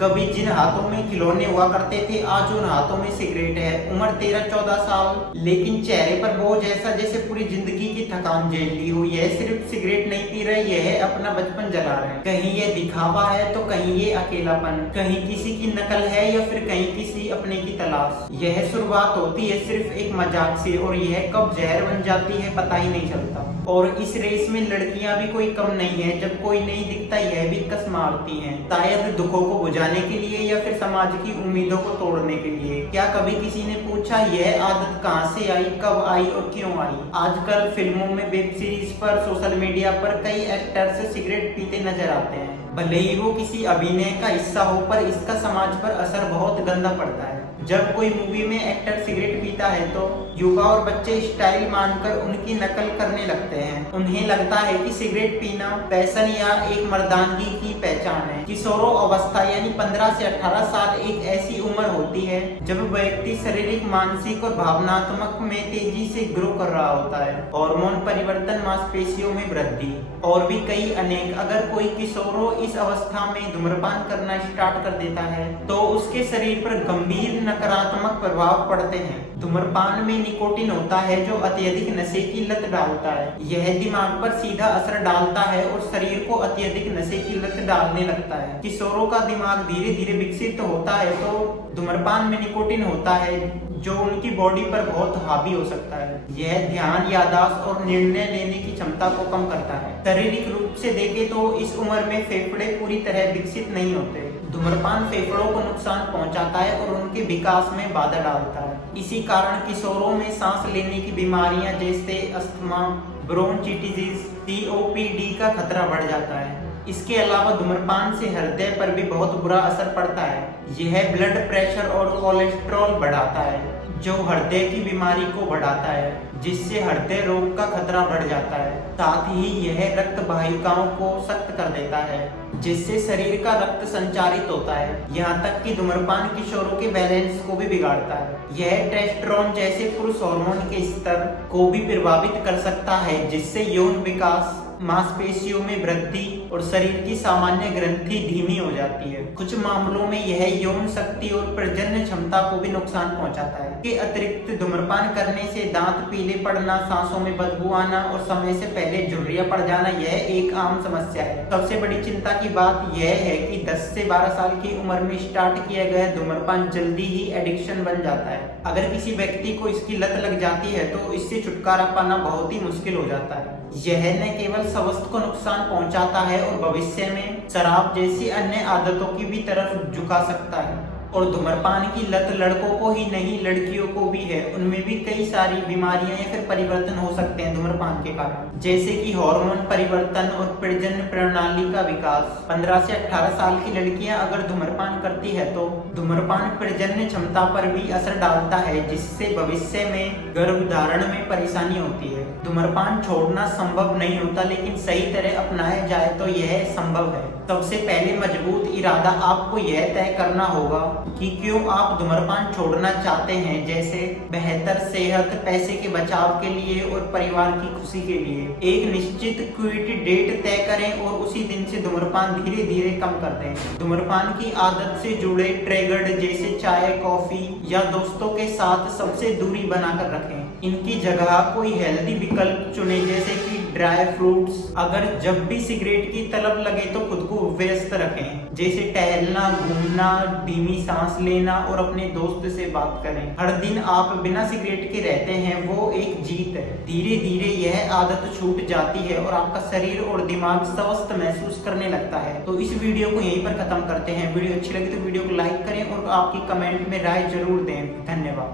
कभी जिन हाथों में खिलौने हुआ करते थे आज उन हाथों में सिगरेट है। उम्र 13-14 साल, लेकिन चेहरे पर बोझ ऐसा जैसे पूरी जिंदगी की थकान झेल ली हो। यह सिर्फ सिगरेट नहीं पी रहे, यह अपना बचपन जला रहे हैं। कहीं ये दिखावा है तो कहीं ये अकेलापन, कहीं किसी की नकल है या फिर कहीं किसी अपने की तलाश। यह शुरुआत होती है सिर्फ एक मजाक से और यह कब जहर बन जाती है पता ही नहीं चलता। और इस रेस में लड़कियां भी कोई कम नहीं है। जब कोई नहीं दिखता यह भी कस मारती हैं, शायद दुखों को बुझाने के लिए या फिर समाज की उम्मीदों को तोड़ने के लिए। क्या कभी किसी ने पूछा यह आदत कहां से आई, कब आई और क्यों आई? आजकल फिल्मों में, वेब सीरीज पर, सोशल मीडिया पर कई एक्टर्स सिगरेट पीते नजर आते हैं। भले ही वो किसी अभिनय का हिस्सा हो, पर इसका समाज पर असर बहुत गंदा पड़ता है। जब कोई मूवी में एक्टर सिगरेट पीता है तो युवा और बच्चे स्टाइल मानकर उनकी नकल करने लगते हैं। उन्हें लगता है कि सिगरेट पीना फैशन या एक मर्दानगी की पहचान है। किशोरों अवस्था यानी 15 से 18 साल एक ऐसी उम्र होती है जब व्यक्ति शारीरिक, मानसिक और भावनात्मक में तेजी से ग्रो कर रहा होता है। हार्मोन परिवर्तन, मांसपेशियों में वृद्धि और भी कई अनेक। अगर कोई किशोरों इस अवस्था में धूम्रपान करना स्टार्ट कर देता है तो उसके शरीर पर गंभीर नकारात्मक प्रभाव पड़ते हैं। धूम्रपान में निकोटीन होता है जो अत्यधिक नशे की लत डालता है। यह दिमाग पर सीधा असर डालता है और शरीर को अत्यधिक नशे की लत डालने लगता है। किशोरों का दिमाग धीरे धीरे विकसित होता है तो धूम्रपान में निकोटीन होता है जो उनकी बॉडी पर बहुत हावी हो सकता है। यह ध्यान, याददाश्त और निर्णय लेने की क्षमता को कम करता है। शारीरिक रूप से देखें तो इस उम्र में फेफड़े पूरी तरह विकसित नहीं होते। धूम्रपान फेफड़ों को नुकसान पहुंचाता है और उनके विकास में बाधा डालता है। इसी कारण किशोरों में सांस लेने की बीमारियां जैसे अस्थमा, ब्रोंचिटिस, COPD का खतरा बढ़ जाता है। इसके अलावा धूम्रपान से हृदय पर भी बहुत बुरा असर पड़ता है। यह ब्लड प्रेशर और कोलेस्ट्रॉल बढ़ाता है जो हृदय की बीमारी को बढ़ाता है, जिससे हृदय रोग का खतरा बढ़ जाता है। साथ ही यह रक्त वाहिकाओं को सख्त कर देता है जिससे शरीर का रक्त संचारित होता है। यहाँ तक कि धूम्रपान किशोरों के बैलेंस को भी बिगाड़ता है। यह टेस्टोस्टेरोन जैसे पुरुष हार्मोन के स्तर को भी प्रभावित कर सकता है जिससे यौन विकास, मांसपेशियों में वृद्धि और शरीर की सामान्य ग्रंथि धीमी हो जाती है। कुछ मामलों में यह यौन शक्ति और प्रजनन क्षमता को भी नुकसान पहुंचाता है। के अतिरिक्त धूम्रपान करने से दांत पीले पड़ना, सांसों में बदबू आना और समय से पहले झुर्रियां पड़ जाना यह एक आम समस्या है। सबसे बड़ी चिंता की बात यह है कि 10 से 12 साल की उम्र में स्टार्ट किया गया धूम्रपान जल्दी ही एडिक्शन बन जाता है। अगर किसी व्यक्ति को इसकी लत लग जाती है तो इससे छुटकारा पाना बहुत ही मुश्किल हो जाता है। यह न केवल स्वास्थ्य को नुकसान पहुंचाता है और भविष्य में शराब जैसी अन्य आदतों की भी तरफ झुका सकता है। और धूम्रपान की लत लड़कों को ही नहीं, लड़कियों को भी है। उनमें भी कई सारी बीमारियां या फिर परिवर्तन हो सकते हैं धूम्रपान के कारण, जैसे कि हार्मोन परिवर्तन और प्रजनन प्रणाली का विकास। 15 से 18 साल की लड़कियां अगर धूम्रपान करती है तो धूम्रपान प्रजनन क्षमता पर भी असर डालता है जिससे भविष्य में गर्भधारण में परेशानी होती है। धूम्रपान छोड़ना संभव नहीं होता, लेकिन सही तरह अपनाया जाए तो यह संभव है। सबसे पहले मजबूत इरादा आपको यह तय करना होगा कि क्यों आप धूम्रपान छोड़ना चाहते हैं, जैसे बेहतर सेहत, पैसे के बचाव के लिए और परिवार की खुशी के लिए। एक निश्चित क्विट डेट तय करें और उसी दिन से धूम्रपान धीरे धीरे कम कर दें। धूम्रपान की आदत से जुड़े ट्रिगर जैसे चाय, कॉफी या दोस्तों के साथ सबसे दूरी बनाकर रखें। इनकी जगह कोई हेल्दी विकल्प चुने जैसे कि ड्राई फ्रूट्स। अगर जब भी सिगरेट की तलब लगे तो खुद को व्यस्त रखें, जैसे टहलना, घूमना, धीमी सांस लेना और अपने दोस्त से बात करें। हर दिन आप बिना सिगरेट के रहते हैं वो एक जीत है। धीरे धीरे यह आदत छूट जाती है और आपका शरीर और दिमाग स्वस्थ महसूस करने लगता है। तो इस वीडियो को यहीं पर खत्म करते हैं। वीडियो अच्छी लगी तो वीडियो को लाइक करें और आपकी कमेंट में राय जरूर दें। धन्यवाद।